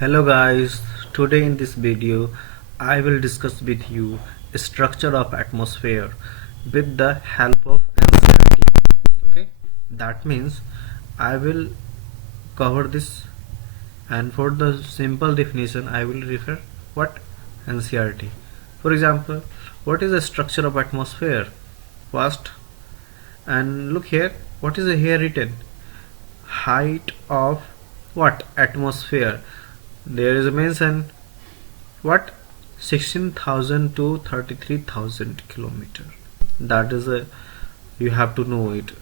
Hello guys, today in this video I will discuss with you structure of atmosphere with the help of NCERT. Okay, that means I will cover this, and for the simple definition I will refer what NCERT. For example, what is the structure of atmosphere? First, and look here, what is here written? Height of what? Atmosphere. There is a mention what? 16,000 to 33,000 kilometer. That is a, you have to know it.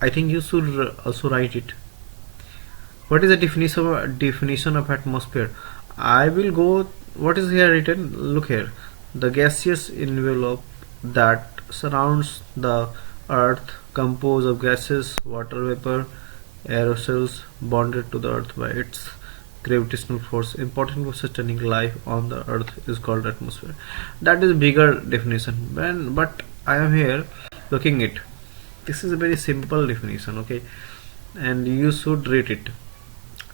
I think you should also write it. What is the definition of atmosphere? I will go, what is here written? Look here, the gaseous envelope that surrounds the earth, composed of gases, water vapor, aerosols, bonded to the earth by its gravitational force, important for sustaining life on the earth, is called atmosphere. That is bigger definition, but I am here looking it. This is a very simple definition, okay, and you should read it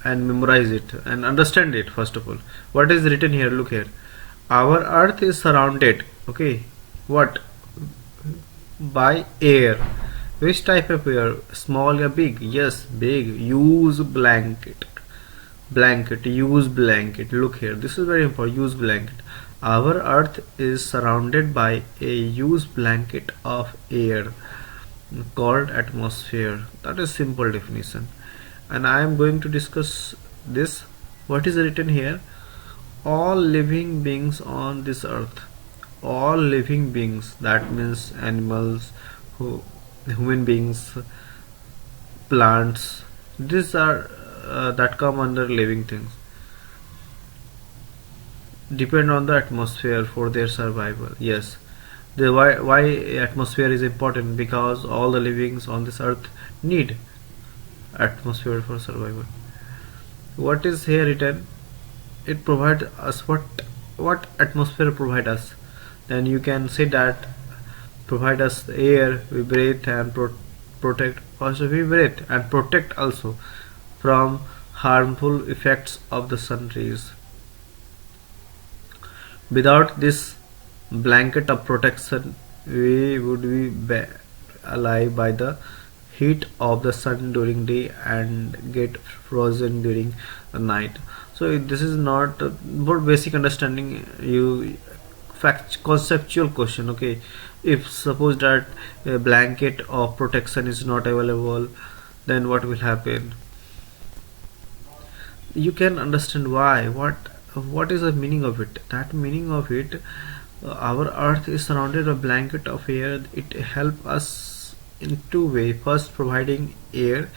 and memorize it and understand it. First of all, what is written here? Look here, our earth is surrounded, okay, what? By air. Which type of air? Small or big? Yes, big. Use blanket. Use blanket. Look here, this is very important. Use blanket. Our earth is surrounded by a use blanket of air called atmosphere. That is simple definition, and I am going to discuss this. What is written here? All living beings on this earth, all living beings, that means animals, human beings, plants, these are that come under living things, depend on the atmosphere for their survival. Yes, why atmosphere is important? Because all the livings on this earth need atmosphere for survival. What is here written? It provides us what atmosphere provide us? Then you can say that provide us the air we breathe and protect. Also we breathe and protect also from harmful effects of the sun rays. Without this blanket of protection, we would be alive by the heat of the sun during day and get frozen during the night. So this is not more basic understanding, you conceptual question. Okay, if suppose that a blanket of protection is not available, then what will happen? You can understand why. What is the meaning of it? That meaning of it, our earth is surrounded by a blanket of air. It helps us in two ways: first providing air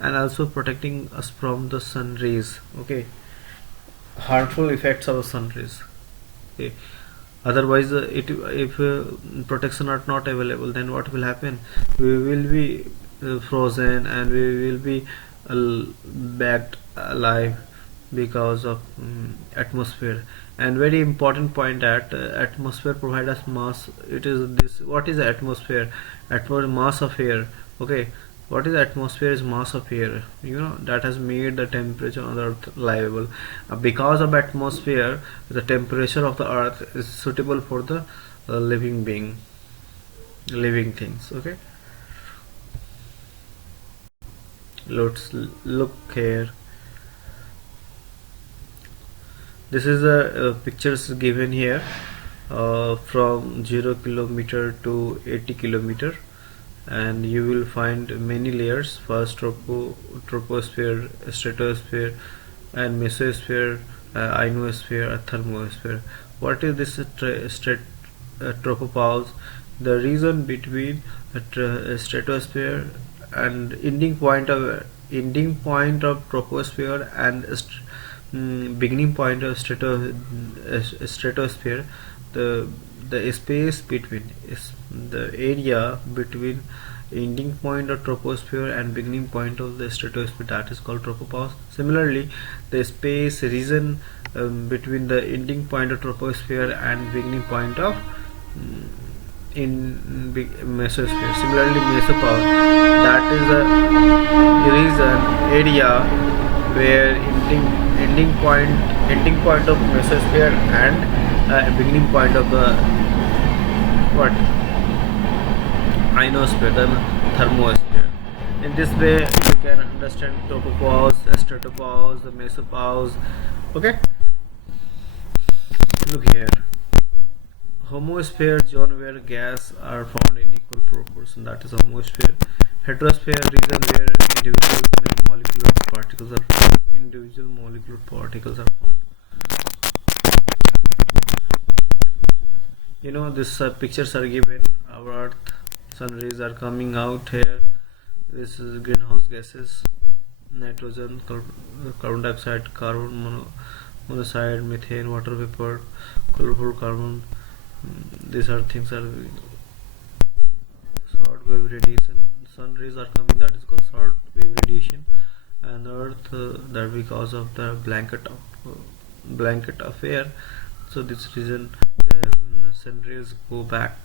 and also protecting us from the sun rays, okay, harmful effects of the sun rays, okay. Otherwise if protection are not available, then what will happen? We will be frozen and we will be backed alive because of atmosphere. And very important point that atmosphere provide us mass. It is this, what is the atmosphere? Mass of air, okay. What is atmosphere? Is mass of air, you know, that has made the temperature on the earth livable. Because of atmosphere, the temperature of the earth is suitable for the living things, okay. Let's look here. This is a pictures given here from 0 kilometer to 80 kilometer, and you will find many layers. First troposphere, stratosphere, and mesosphere, ionosphere, thermosphere. What is this tropopause? The region between stratosphere and ending point of troposphere and beginning point of stratosphere. The space between is the area between ending point of troposphere and beginning point of the stratosphere, that is called tropopause. Similarly, the space region between the ending point of troposphere and beginning point of mesosphere. Similarly, mesopause, that is the region area where ending point of mesosphere and beginning point of the what ionosphere, the thermosphere. In this way you can understand tropopause, stratopause, the mesopause. Okay, look here. Homosphere zone where gas are found in equal proportion, that is homosphere. Heterosphere region where individual molecular particles are found. You know, this pictures are given. Our earth, sun rays are coming out here. This is greenhouse gases, nitrogen, carbon dioxide, carbon monoxide, methane, water vapor, chlorofluorocarbon. These are things are short wave radiation. Sun rays are coming, that is called short wave radiation. And earth, that because of the blanket of air, so this reason sun rays go back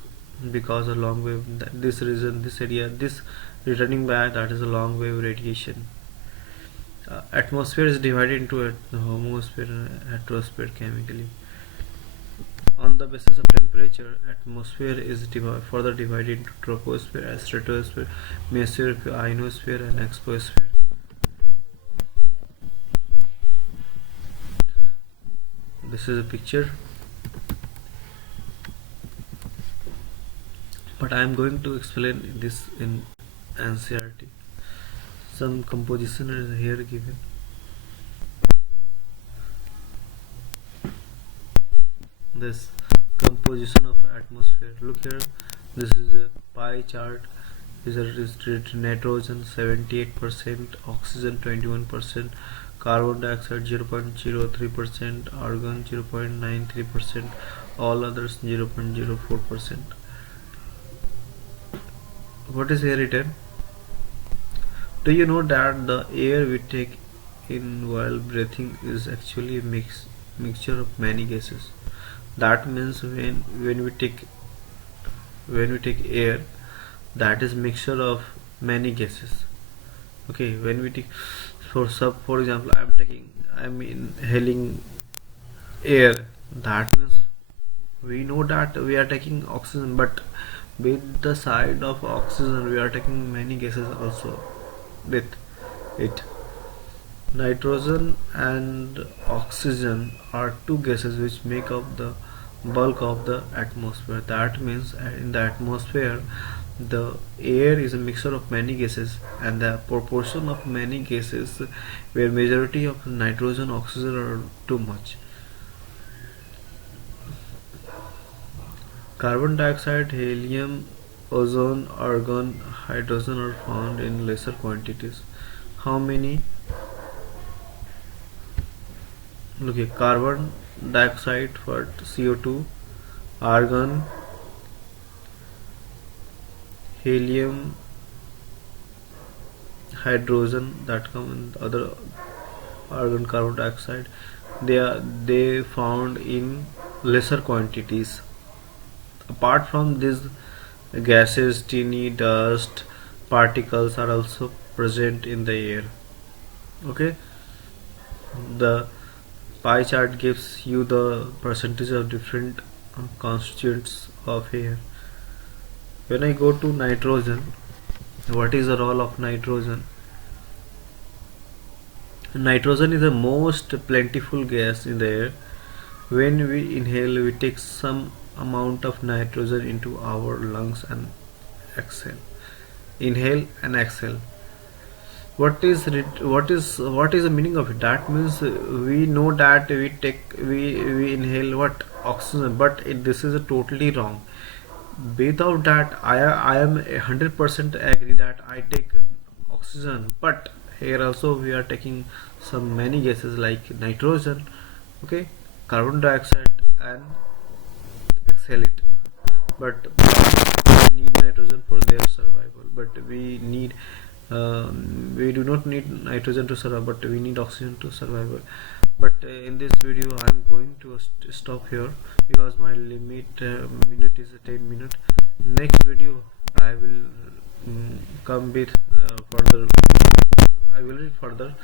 because of long wave. This reason, this area, this returning back, that is a long wave radiation. Atmosphere is divided into a homosphere and heterosphere chemically. On the basis of temperature, atmosphere is further divided into troposphere, stratosphere, mesosphere, ionosphere, and exosphere. This is a picture, but I am going to explain this in NCERT. Some composition is here given. This composition of atmosphere. Look here. This is a pie chart. These are nitrogen 78%, oxygen 21%, carbon dioxide 0.03%, argon 0.93%, all others 0.04%. What is here written? Do you know that the air we take in while breathing is actually a mixture of many gases? That means when we take air, that is mixture of many gases. Okay, when we take for example, I'm inhaling air, that means we know that we are taking oxygen, but with the side of oxygen we are taking many gases also with it. Nitrogen and oxygen are two gases which make up the bulk of the atmosphere. That means in the atmosphere the air is a mixture of many gases, and the proportion of many gases where majority of nitrogen, oxygen are too much. Carbon dioxide, helium, ozone, argon, hydrogen are found in lesser quantities. How many? Look here, carbon dioxide for CO2, argon, helium, hydrogen, that come in other argon, carbon dioxide, they found in lesser quantities. Apart from these gases, tiny dust particles are also present in the air. Okay, the pie chart gives you the percentage of different constituents of air. When I go to nitrogen, what is the role of nitrogen? Nitrogen is the most plentiful gas in the air. When we inhale, we take some amount of nitrogen into our lungs and exhale. Inhale and exhale. What is the meaning of it? That means we know that we inhale what oxygen, but this is totally wrong. Without that, I am 100% agree that I take oxygen, but here also we are taking some many gases like nitrogen, okay, carbon dioxide, and exhale it. But we need nitrogen for their survival, but we do not need nitrogen to survive, but we need oxygen to survive. But in this video I am going to stop here because my limit minute is 10 minutes. Next video I will come with further, I will read further